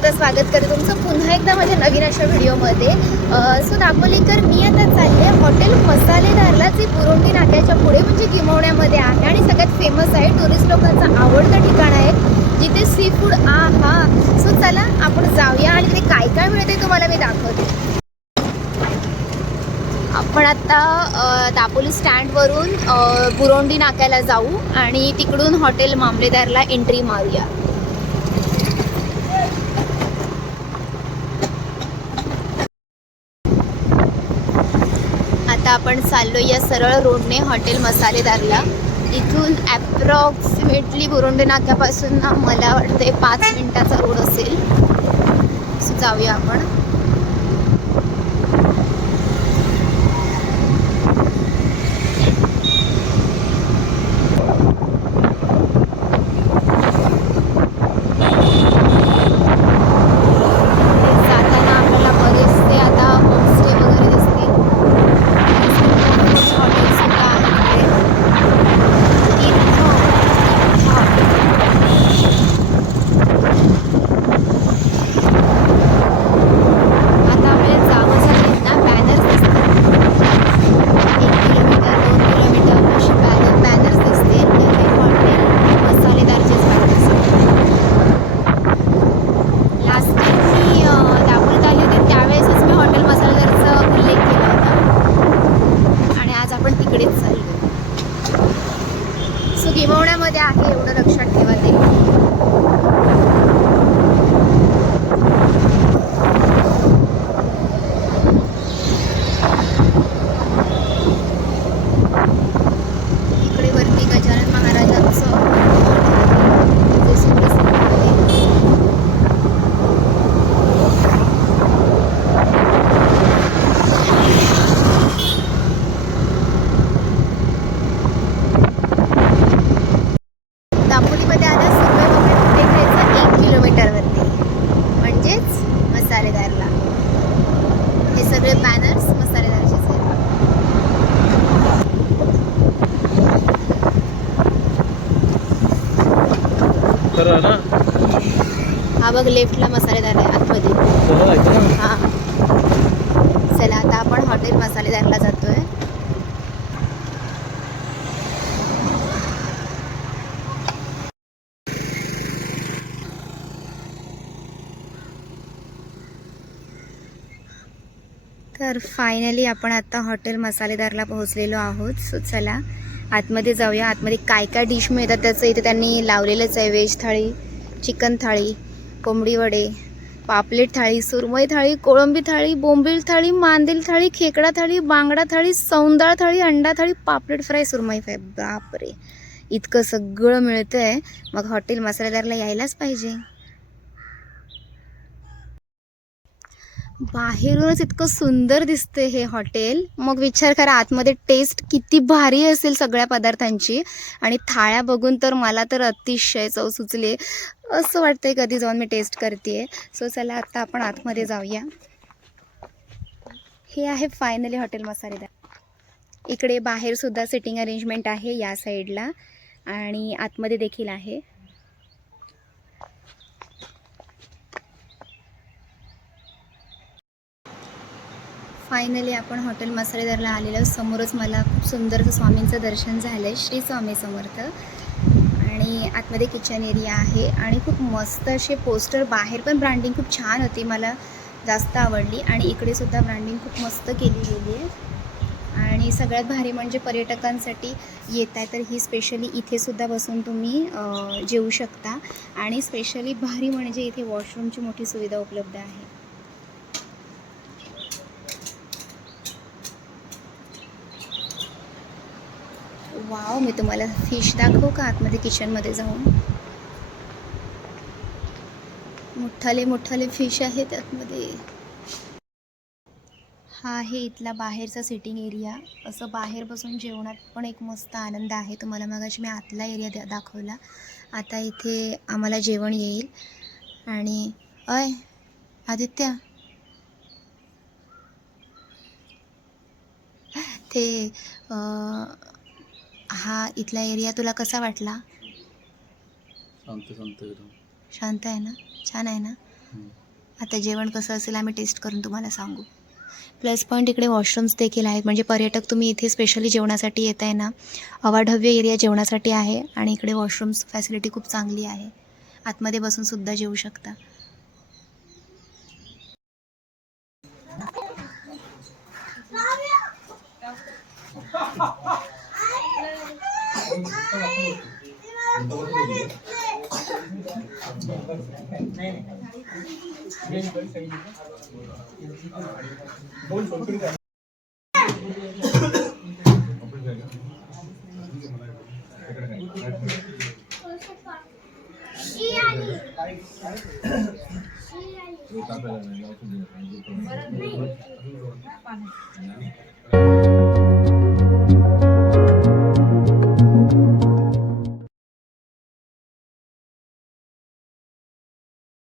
सुद्धा स्वागत करते तुमचं पुन्हा एकदा माझ्या नवीन अशा व्हिडिओमध्ये। सो दापोलीकर मी आता चालले हॉटेल मसालेदारला, जे बुरोंडी नाक्याच्या पुढे म्हणजे गिमवण्यामध्ये आहे आणि सगळ्यात फेमस आहे, टुरिस्ट लोकांचं आवडतं ठिकाण आहे, जिथे सी फूड आहा। सो चला आपण जाऊया आणि तिथे काय काय मिळते तुम्हाला मी दाखवते। आपण आता दापोली स्टँडवरून बुरोंडी नाक्याला जाऊ आणि तिकडून हॉटेल मामलेदारला एंट्री मारूया। आता आपण चाललो या सरळ रोडने हॉटेल मसालेदारला। इथून ॲप्रॉक्सिमेटली बुरोंडी नाक्यापासून ना मला वाटते 5 मिनिटाचा रोड असेल। सो जाऊया आपण। गिमवण्यामध्ये आहे, एवढं लक्षात ठेवा ते। इकडे वरती गजानन महाराजांचं जे सुप्रसिद्ध आहे। दापोलीमध्ये आलं सगळं बघायला कुठे जायचं, 1 किलोमीटरवरती म्हणजेच मसालेदारला। हे सगळे बॅनर्स मसालेदारचेच आहेत। हा बघ लेफ्टला मसालेदार आहे आतमध्ये। हा चला आता आपण हॉटेल मसालेदारला जातोय। तर फायनली आपण आता हॉटेल मसालेदारला पोहोचलेलो आहोत। सो चला आतमध्ये जाऊया। आतमध्ये काय काय डिश मिळतात त्याचं इथे त्यांनी लावलेलंच आहे। व्हेज थाळी, चिकन थाळी, कोंबडी वडे, पापलेट थाळी, सुरमई थाळी, कोळंबी थाळी, बोंबील थाळी, मांदेल थाळी, खेकडा थाळी, बांगडा थाळी, सौंदाळ थाळी, अंडा थाळी, पापलेट फ्राय, सुरमई फ्राय। बापरे, इतकं सगळं मिळतंय, मग हॉटेल मसालेदारला यायलाच पाहिजे। बाहेरूनच इतकं सुंदर दिसते हे हॉटेल, मग विचार करा आतमध्ये टेस्ट किती भारी असेल सगळ्या पदार्थांची। आणि थाळ्या बघून तर मला तर अतिशय चव सुचली, असं वाटतंय कधी जाऊन मी टेस्ट करते। सो चला आता आपण आतमध्ये जाऊया। हे आहे फायनली हॉटेल मसालेदार। इकडे बाहेर सुद्धा सिटिंग अरेंजमेंट आहे या साईडला आणि आतमध्ये देखील आहे। फायनली आपण हॉटेल मसालेदारला आलेलो। समोरच मला खूप सुंदरचं स्वामींचं दर्शन झालं आहे, श्री स्वामी समर्थ। आणि आतमध्ये किचन एरिया आहे आणि खूप मस्त असे पोस्टर, बाहेर पण ब्रँडिंग खूप छान होती, मला जास्त आवडली। आणि इकडे सुद्धा ब्रँडिंग खूप मस्त केली गेली आहे। आणि सगळ्यात भारी म्हणजे पर्यटकांसाठी येत आहे तर ही स्पेशली इथे सुद्धा बसून तुम्ही जेवू शकता। आणि स्पेशली भारी म्हणजे इथे वॉशरूमची मोठी सुविधा उपलब्ध आहे। वाव, मी तुम्हाला फिश दाखवू का आतमध्ये किचनमध्ये जाऊन? मोठाले मोठाले फिश आहेत आतमध्ये। हा आहे इथला बाहेरचा सिटिंग एरिया। असं बाहेर बसून जेवणात पण एक मस्त आनंद आहे। तुम्हाला मगाशी मी आतला एरिया दाखवला, आता इथे आम्हाला जेवण येईल। आणि अय आदित्य, ते हा इथला एरिया तुला कसा वाटला? शांत शांत एकदम शांत आहे ना, छान आहे ना। आता जेवण कसं असेल आम्ही टेस्ट करून तुम्हाला सांगू. प्लस पॉईंट इकडे वॉशरूम्स देखील आहेत, म्हणजे पर्यटक तुम्ही इथे स्पेशली जेवणासाठी येत आहे ना, अवाढव्य एरिया जेवणासाठी आहे आणि इकडे वॉशरूम्स फॅसिलिटी खूप चांगली आहे. आतमध्ये बसूनसुद्धा जेवू शकता.